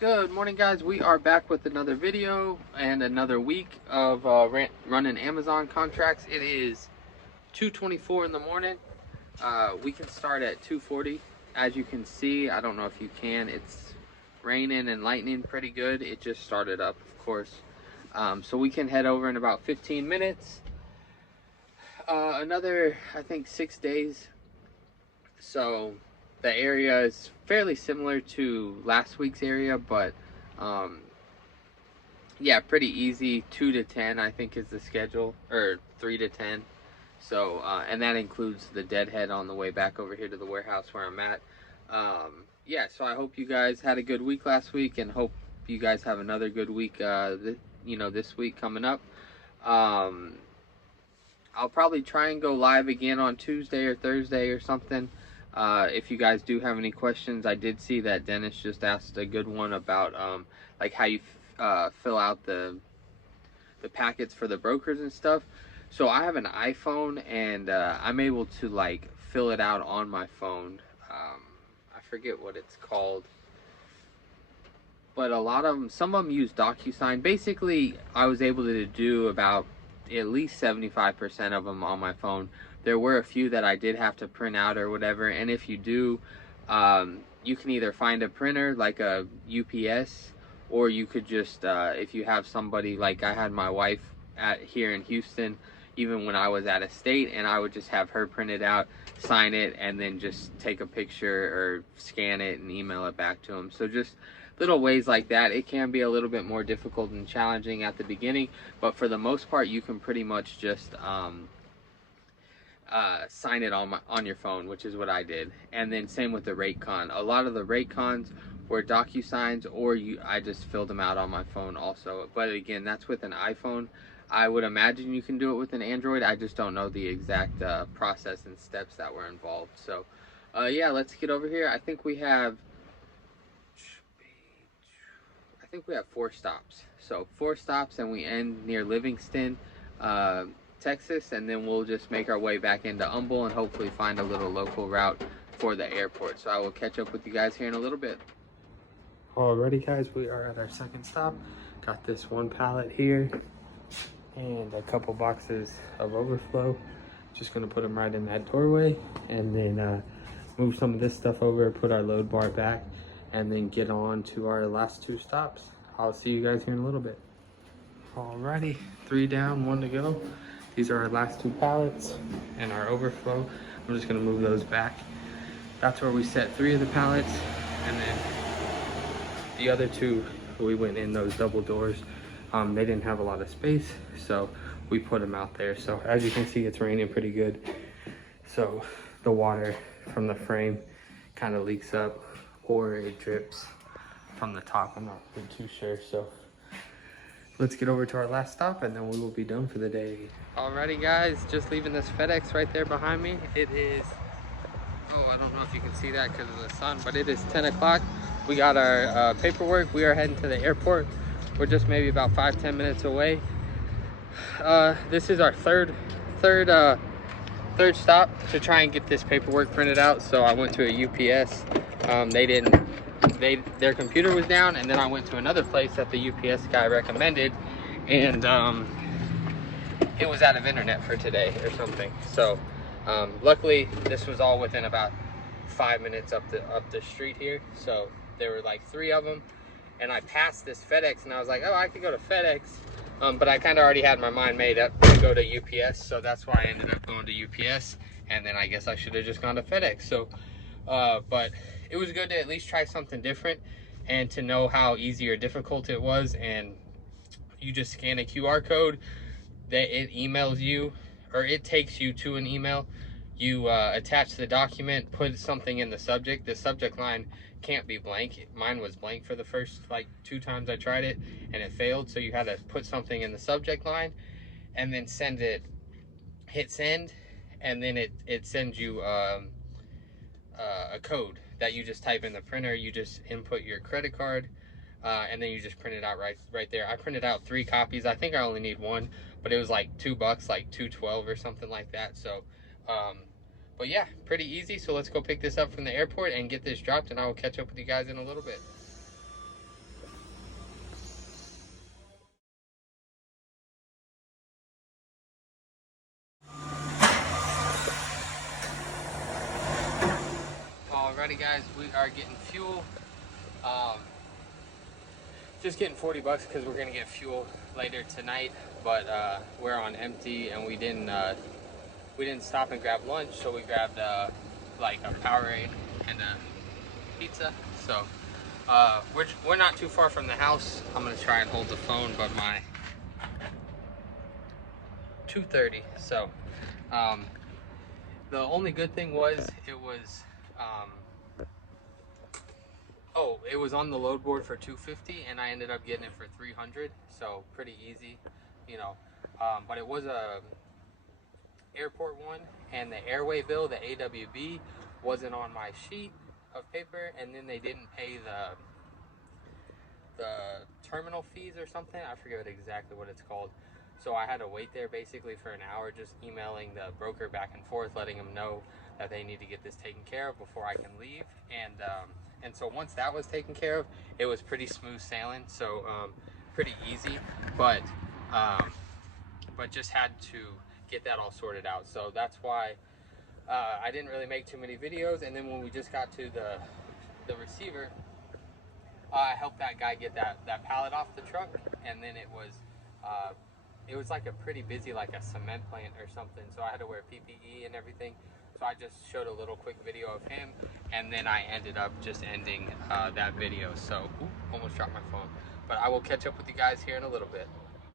Good morning, guys. We are back with another video and another week of running Amazon contracts. It is 2:24 in the morning. We can start at 2:40. As you can see, I don't know if you can, it's raining and lightning pretty good. It just started up, of course. So we can head over in about 15 minutes. Another, I think, 6 days. So the area is fairly similar to last week's area, but yeah, pretty easy. 2 to 10, I think, is the schedule, or 3 to 10. So, and that includes the deadhead on the way back over here to the warehouse where I'm at. Yeah, so I hope you guys had a good week last week, and hope you guys have another good week, this week coming up. I'll probably try and go live again on Tuesday or Thursday or something. If you guys do have any questions, I did see that Dennis just asked a good one about like how you fill out the packets for the brokers and stuff. So I have an iPhone, and I'm able to like fill it out on my phone. I forget what it's called, but some of them use DocuSign. Basically, I was able to do about at least 75% of them on my phone. There were a few that I did have to print out or whatever, and if you do, you can either find a printer like a UPS, or you could just, if you have somebody, like I had my wife here in Houston, even when I was out of state, and I would just have her print it out, sign it, and then just take a picture or scan it and email it back to them. So just little ways like that. It can be a little bit more difficult and challenging at the beginning, but for the most part, you can pretty much just sign it on your phone, which is what I did. And then same with the Raycon. A lot of the Raycons were DocuSigns, or I just filled them out on my phone also. But again, that's with an iPhone. I would imagine you can do it with an Android. I just don't know the exact process and steps that were involved. So yeah, let's get over here. I think we have 4 stops. So 4 stops, and we end near Livingston, Texas, and then we'll just make our way back into Humble and hopefully find a little local route for the airport. So I will catch up with you guys here in a little bit. Alrighty, guys, we are at our second stop. Got this one pallet here and a couple boxes of overflow. Just gonna put them right in that doorway, and then move some of this stuff over, put our load bar back, and then get on to our last 2 stops. I'll see you guys here in a little bit. Alrighty, 3 down, 1 to go. These are our last 2 pallets and our overflow. I'm just gonna move those back. That's where we set 3 of the pallets, and then the other 2, we went in those double doors. They didn't have a lot of space, so we put them out there. So as you can see, it's raining pretty good. So the water from the frame kind of leaks up, or it drips from the top. I'm not really too sure. So let's get over to our last stop, and then we will be done for the day. Alrighty, guys, just leaving this FedEx right there behind me. It is, I don't know if you can see that because of the sun, but it is 10 o'clock. We got our paperwork. We are heading to the airport. We're just maybe about 5-10 minutes away. This is our third stop to try and get this paperwork printed out. So I went to a UPS. Their computer was down, and then I went to another place that the UPS guy recommended, and it was out of internet for today or something. So luckily this was all within about 5 minutes up the street here. So there were like 3 of them, and I passed this FedEx, and I was like, oh, I could go to FedEx, but I kind of already had my mind made up to go to UPS, so that's why I ended up going to UPS. And then I guess I should have just gone to FedEx. So but it was good to at least try something different, and to know how easy or difficult it was. And you just scan a QR code that it emails you, or it takes you to an email. You attach the document, put something in the subject. The subject line can't be blank. Mine was blank for the first like 2 times I tried it, and it failed. So you had to put something in the subject line, and then send it, hit send, and then it sends you a code that you just type in the printer. You just input your credit card, and then you just print it out right there. I printed out 3 copies. I think I only need 1, but it was like $2, like $2.12 or something like that. So but yeah, pretty easy. So let's go pick this up from the airport and get this dropped, and I will catch up with you guys in a little bit. Alrighty guys, we are getting fuel. Just getting 40 bucks because we're gonna get fuel later tonight, but we're on empty and we didn't stop and grab lunch, so we grabbed like a Powerade and a pizza. So we're not too far from the house. I'm gonna try and hold the phone, but my 2:30. So the only good thing was it was on the load board for 250 and I ended up getting it for 300, so pretty easy, you know. But it was a airport one, and the airway bill, the AWB, wasn't on my sheet of paper, and then they didn't pay the terminal fees or something. I forget exactly what it's called. So I had to wait there basically for an hour, just emailing the broker back and forth, letting them know that they need to get this taken care of before I can leave. And so once that was taken care of, it was pretty smooth sailing. So pretty easy, but just had to get that all sorted out. So that's why I didn't really make too many videos. And then when we just got to the receiver, I helped that guy get that pallet off the truck, and then it was like a pretty busy, like a cement plant or something, so I had to wear PPE and everything. So I just showed a little quick video of him, and then I ended up just ending that video. So almost dropped my phone, but I will catch up with you guys here in a little bit.